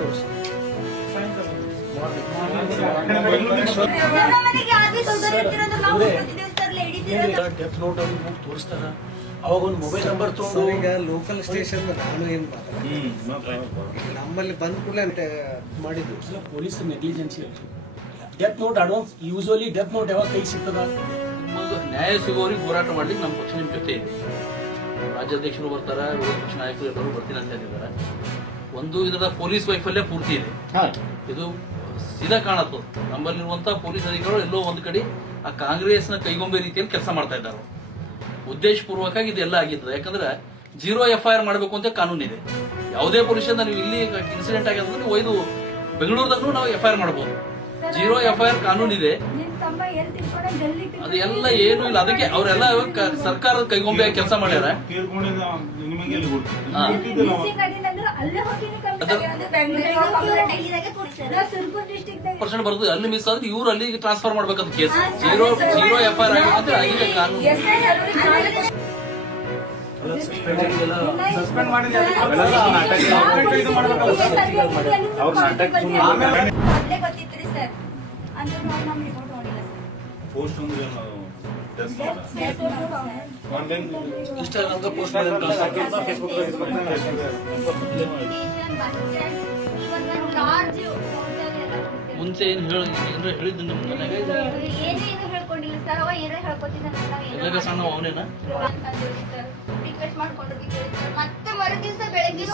ತೋರಿಸಿ. Death note ಅವ್ರಿಗೆ ತೋರಿಸ್ತಾರ, ಅವಾಗ ಒಂದು ಮೊಬೈಲ್ ನಂಬರ್ ತಗೊಂಡು ಈಗ ಲೋಕಲ್ ಸ್ಟೇಷನ್ ನಾನು ಏನು ನಮ್ಮಲ್ಲಿ ಬಂದ ಕೂಡಲೇ ಮಾಡಿದ್ದು police negligence. Death note advance usually death note ಯಾವಾಗ ಕೈ ಸಿಗ್ತದ? ನ್ಯಾಯ ಸಿಗೋರಿಗೆ ಹೋರಾಟ ಮಾಡ್ಲಿಕ್ಕೆ ನಮ್ಮ ಪಕ್ಷ ನಿಮ್ಮ ಜೊತೆ ಇದೆ. ರಾಜ್ಯಾಧ್ಯಕ್ಷರು ಬರ್ತಾರೆ, ವಿರೋಧ ಪಕ್ಷ ನಾಯಕರು ಎಲ್ಲರೂ ಬರ್ತೀನಿ ಅಂತ ಹೇಳಿದ್ದಾರೆ. ಒಂದು ಇದರ ಪೊಲೀಸ್ ವೈಫಲ್ಯ ಪೂರ್ತಿ ಇದೆ. ಇದು ಸೀದಾ ಕಾಣತ್ತು. ನಮ್ಮಲ್ಲಿರುವಂತ ಪೊಲೀಸ್ ಅಧಿಕಾರಿಗಳು ಎಲ್ಲೋ ಒಂದು ಕಡೆ ಆ ಕಾಂಗ್ರೆಸ್ನ ಕೈಗೊಂಬೆ ರೀತಿಯಲ್ಲಿ ಕೆಲಸ ಮಾಡ್ತಾ ಇದ್ದಾರೆ. ಉದ್ದೇಶಪೂರ್ವಕವಾಗಿ ಇದೆಲ್ಲ ಆಗಿರ್ತದೆ. ಯಾಕಂದ್ರೆ 0 FIR ಮಾಡಬೇಕು ಅಂತ ಕಾನೂನು ಇದೆ. ಯಾವುದೇ ಪೊಲೀಸ್ ನೀವು ಇಲ್ಲಿ ಇನ್ಸಿಡೆಂಟ್ ಆಗಿದ್ರೆ ನೀವು ಒಯ್ದು ಬೆಂಗಳೂರದಾಗೂ ನಾವು FIR ಮಾಡಬಹುದು. 0 FIR ಕಾನೂನು ಇದೆ. ಅದೆಲ್ಲ ಏನು ಇಲ್ಲ. ಅದಕ್ಕೆ ಅವರೆಲ್ಲ ಸರ್ಕಾರದ ಕೈಗೊಂಬೆ ಕೆಲಸ ಮಾಡ್ಯಾರ. ಪರ್ಸೆಂಟ್ ಬರ್ತದೆ. ಅಲ್ಲಿ ಮಿಸ್ ಆದ್ರೆ ಇವ್ರು ಅಲ್ಲಿ ಟ್ರಾನ್ಸ್ಫರ್ ಮಾಡ್ಬೇಕಂತ ಕೇಸ್. 0 FIR ಆಗಿದ್ರೆ ಈಗ ಕಾನೂನು ಸಸ್ಪೆಂಡ್ ಮಾಡಿ ಇನ್ಸ್ಟಾಗ್ರಾಮ್ ಪೋಸ್ಟ್ ಮಾಡಿ, ಫೇಸ್ಬುಕ್ ಮುಂಚೆ ಏನು ಹೇಳಿದ್ದು ನಿಮ್ಮ ಮನೆಗೆ ಹೇಳ್ಕೊಂಡಿಲ್ಲ ಸರ್. ಅವ ಏನೋ ಹೇಳ್ಕೊತಿದ್ದ ಸಣ್ಣ ಅವನೇನ ರಿಕ್ವೆಸ್ಟ್ ಮಾಡ್ಕೊಂಡು ಮತ್ತೆ ಮರು ದಿವಸ ಬೆಳಗ್ಗೆ